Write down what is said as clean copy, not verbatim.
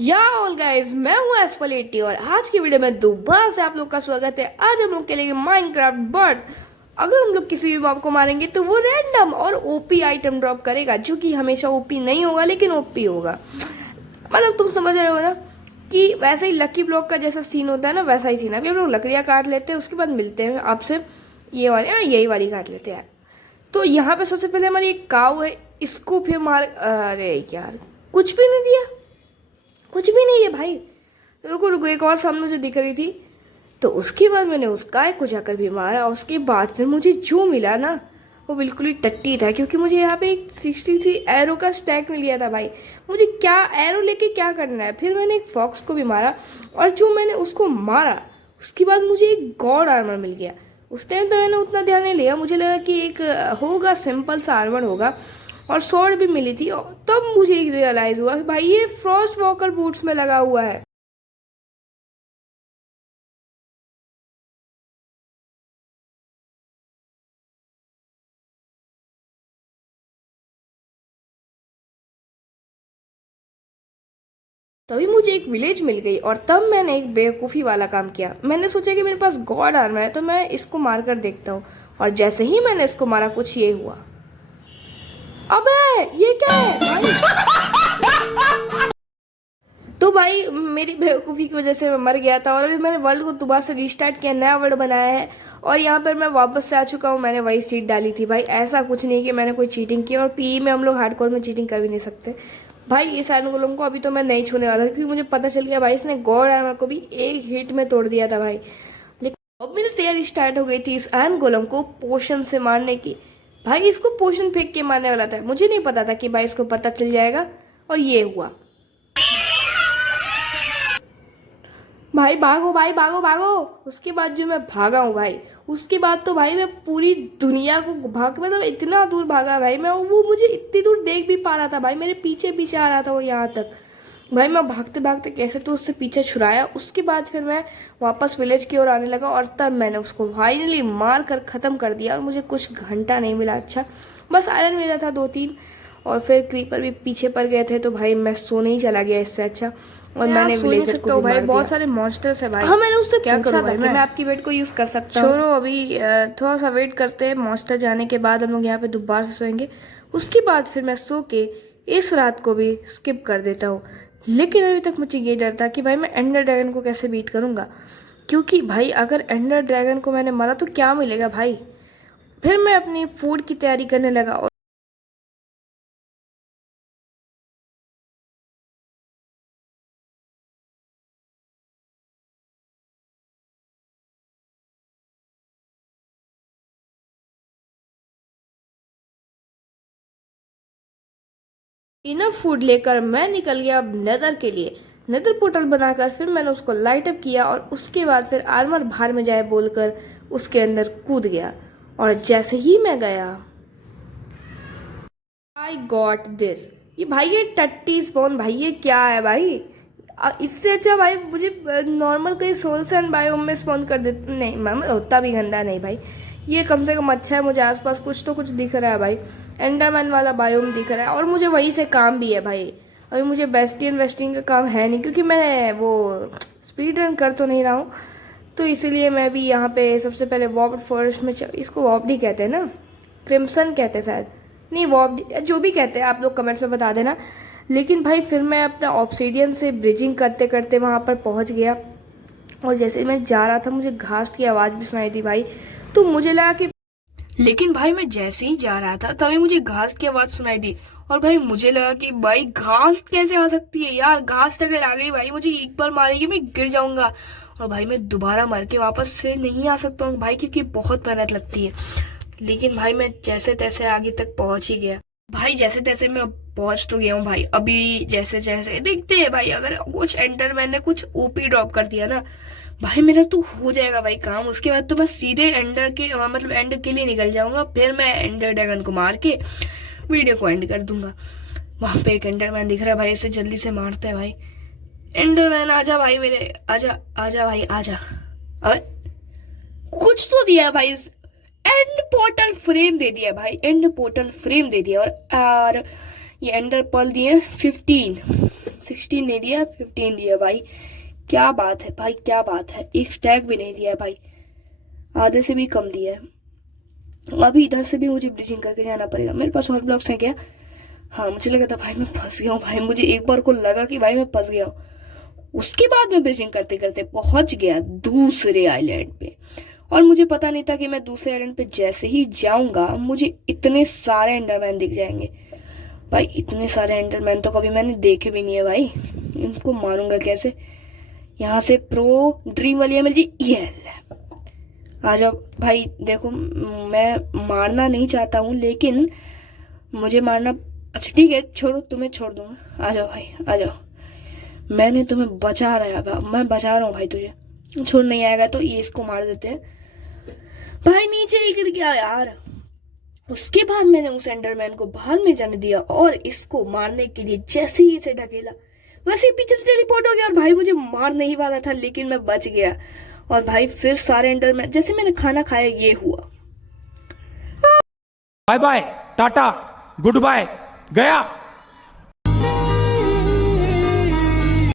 या all guys, मैं हूं एस्पलेटी और आज की वीडियो में दोबारा से आप लोग का स्वागत है। आज हम लोग खेलेंगे माइनक्राफ्ट, बट अगर हम लोग किसी भी मॉब को मारेंगे तो वो रैंडम और ओपी आइटम ड्रॉप करेगा, जो कि हमेशा ओपी नहीं होगा लेकिन ओपी होगा। मतलब तुम समझ रहे हो ना कि वैसे ही लकी ब्लॉक का जैसा सीन होता है ना, वैसा ही सीन है। अभी हम लोग लकड़ियाँ काट लेते हैं, उसके बाद मिलते हैं आपसे। ये वाली यही वाली काट लेते हैं। तो यहाँ पे सबसे पहले हमारी एक काऊ है, इसको फिर मार। अरे यार, कुछ भी नहीं दिया, कुछ भी नहीं है भाई। रुको रुको, एक और सामने जो दिख रही थी, तो उसके बाद मैंने उसका एक को जाकर भी मारा। और उसके बाद फिर मुझे जो मिला ना, वो बिल्कुल ही टट्टी था, क्योंकि मुझे यहाँ पे एक 63 एरो का स्टैक मिल गया था भाई। मुझे क्या एरो लेके क्या करना है। फिर मैंने एक फॉक्स को भी मारा, और जो मैंने उसको मारा उसके बाद मुझे एक गॉड आर्मर मिल गया। उस टाइम तो मैंने उतना ध्यान नहीं लिया, मुझे लगा कि एक होगा, सिंपल सा आर्मर होगा, और स्वॉर्ड भी मिली थी। और तब मुझे रियलाइज हुआ कि भाई ये फ्रॉस्ट वॉकर बूट्स में लगा हुआ है। तभी मुझे एक विलेज मिल गई, और तब मैंने एक बेवकूफ़ी वाला काम किया। मैंने सोचा कि मेरे पास गॉड आर्मर है, तो मैं इसको मार कर देखता हूँ। और जैसे ही मैंने इसको मारा, कुछ ये हुआ। अबे ये क्या है भाई? तो भाई मेरी बेवकूफ़ी की वजह से मैं मर गया था, और अभी मैंने वर्ल्ड को दोबारा से रिस्टार्ट किया, नया वर्ल्ड बनाया है, और यहाँ पर मैं वापस से आ चुका हूँ। मैंने वही सीट डाली थी भाई। ऐसा कुछ नहीं कि मैंने कोई चीटिंग की, और पीई में हम लोग हार्डकोर में चीटिंग कर भी नहीं सकते भाई। इस आयरन गोलम को अभी तो मैं नहीं छूने वाला हूँ, क्योंकि मुझे पता चल गया भाई इसने गॉड आर्मर को भी एक हिट में तोड़ दिया था भाई। लेकिन अब मेरी तैयारी स्टार्ट हो गई थी इस आयरन गोलम को पोशन से मारने की। भाई इसको पोशन फेंक के मारने वाला था, मुझे नहीं पता था कि भाई इसको पता चल जाएगा, और ये हुआ। भाई भागो, भाई भागो भागो। उसके बाद जो मैं भागा हूँ भाई, उसके बाद तो भाई मैं पूरी दुनिया को भाग, मतलब इतना दूर भागा भाई मैं, वो मुझे इतनी दूर देख भी पा रहा था भाई, मेरे पीछे पीछे आ रहा था वो यहाँ तक। भाई मैं भागते भागते कैसे तो उससे पीछे छुड़ाया। उसके बाद फिर मैं वापस विलेज की ओर आने लगा, और तब मैंने उसको फाइनली मार कर ख़त्म कर दिया। और मुझे कुछ घंटा नहीं मिला, अच्छा बस आयरन मिला था 2-3, और फिर क्रीपर भी पीछे पड़ गए थे। तो भाई मैं सोने ही चला गया इससे अच्छा, और मैंने विलेजर को भी भाई, बहुत सारे मॉन्स्टर्स है भाई। हाँ, मैंने उससे क्या पूछा था कि मैं आपकी बेड को यूज कर सकता हूँ। छोड़ो, अभी थोड़ा सा वेट करते हैं। मॉन्स्टर जाने के बाद हम लोग यहाँ पे दोबारा से सोएंगे। उसके बाद फिर मैं सो के इस रात को भी स्किप कर देता हूँ। लेकिन अभी तक मुझे ये डर था कि भाई मैं एंडर ड्रैगन को कैसे बीट करूंगा, क्योंकि भाई अगर एंडर ड्रैगन को मैंने मारा तो क्या मिलेगा भाई। फिर मैं अपनी फूड की तैयारी करने लगा। इनफ फूड लेकर मैं निकल गया नेदर के लिए। नेदर पोर्टल बनाकर फिर मैंने उसको लाइट अप किया, और उसके बाद फिर आर्मर बाहर में जाए बोलकर उसके अंदर कूद गया। और जैसे ही मैं गया, आई गॉट दिस। ये भाई, ये टट्टी स्पॉन भाई, ये क्या है भाई? इससे अच्छा भाई मुझे नॉर्मल कहीं सोल सैंड बायोम में स्पॉन कर देते। नहीं मैम, उतना भी गंदा नहीं भाई। ये कम से कम अच्छा है, मुझे आसपास कुछ तो कुछ दिख रहा है भाई। एंडरमैन वाला बायोम दिख रहा है, और मुझे वहीं से काम भी है भाई। अभी मुझे बेस्टियन वेस्टिंग का काम है नहीं, क्योंकि मैं वो स्पीड रन कर तो नहीं रहा हूँ। तो इसीलिए मैं भी यहाँ पे सबसे पहले वॉब फॉरेस्ट में इसको वॉबडी कहते हैं ना, क्रिम्सन कहते हैं शायद, नहीं वॉबडी, जो भी कहते हैं आप लोग कमेंट्स में बता देना। लेकिन भाई फिर मैं अपना ऑब्सीडियन से ब्रिजिंग करते करते वहाँ पर पहुँच गया, और जैसे मैं जा रहा था मुझे घास की आवाज़ भी सुनाई दी भाई। तो मुझे लगा कि, लेकिन भाई मैं जैसे ही जा रहा था तभी मुझे घास की आवाज़ सुनाई दी, और भाई मुझे लगा कि भाई घास कैसे आ सकती है यार, घास अगर आ गई भाई मुझे एक बार मारेगी, मैं गिर जाऊंगा, और भाई मैं दोबारा मर के वापस से नहीं आ सकता हूँ भाई, क्योंकि बहुत मेहनत लगती है। लेकिन भाई मैं जैसे तैसे आगे तक पहुंच ही गया भाई। जैसे तैसे मैं पहुंच तो गया हूँ भाई। अभी जैसे जैसे देखते हैं भाई, अगर कुछ एंटर मैंने कुछ ओपी ड्रॉप कर दिया ना भाई, मेरा तो हो जाएगा भाई काम। उसके बाद तो मैं सीधे एंडर के मतलब एंड के लिए निकल जाऊंगा। फिर मैं एंडर ड्रैगन को मार के वीडियो को एंड कर दूंगा। वहां पे एक एंडरमैन दिख रहा है भाई, इसे जल्दी से मारते हैं भाई। एंडरमैन आजा भाई मेरे, आजा आजा भाई आजा। अरे कुछ तो दिया भाई, एंड पोर्टल फ्रेम दे दिया भाई, एंड पोर्टल फ्रेम दे दिया। और ये एंडर पर्ल दिए 15। 16 नहीं दिया, 15 दिया भाई। क्या बात है भाई, क्या बात है। एक स्टैक भी नहीं दिया है भाई, आधे से भी कम दिया है। अभी इधर से भी मुझे ब्रीचिंग करके जाना पड़ेगा। मेरे पास और ब्लॉक्स हैं क्या? हाँ, मुझे लगा था भाई मैं फंस गया हूँ भाई, मुझे एक बार को लगा कि भाई मैं फंस गया हूँ। उसके बाद मैं ब्रीचिंग करते करते पहुंच गया दूसरे आइलैंड पे, और मुझे पता नहीं था कि मैं दूसरे आइलैंड पे जैसे ही जाऊंगा मुझे इतने सारे एंडरमैन दिख जाएंगे। भाई इतने सारे एंडरमैन तो कभी मैंने देखे भी नहीं है भाई, इनको मारूंगा कैसे। यहाँ से प्रो ड्रीम वाली एमएल जी, ये आ जाओ भाई। देखो मैं मारना नहीं चाहता हूँ, लेकिन मुझे मारना, अच्छा ठीक है छोड़ो, तुम्हें छोड़ दूंगा। आ जाओ भाई आ जाओ, मैंने तुम्हें बचा रहा, मैं बचा रहा हूँ भाई तुझे। छोड़ नहीं आएगा तो ये इसको मार देते हैं। भाई नीचे ही गिर गया यार। उसके बाद मैंने उस एंडरमैन को बाहर में जाने दिया और इसको मारने के लिए जैसे ही इसे ढकेला वैसे ही पीछे से टेलीपोर्ट हो गया, और भाई मुझे मारने ही वाला था लेकिन मैं बच गया। और भाई फिर सारे एंडरमैन, जैसे मैंने खाना खाया ये हुआ। Bye bye, tata, good bye, गया।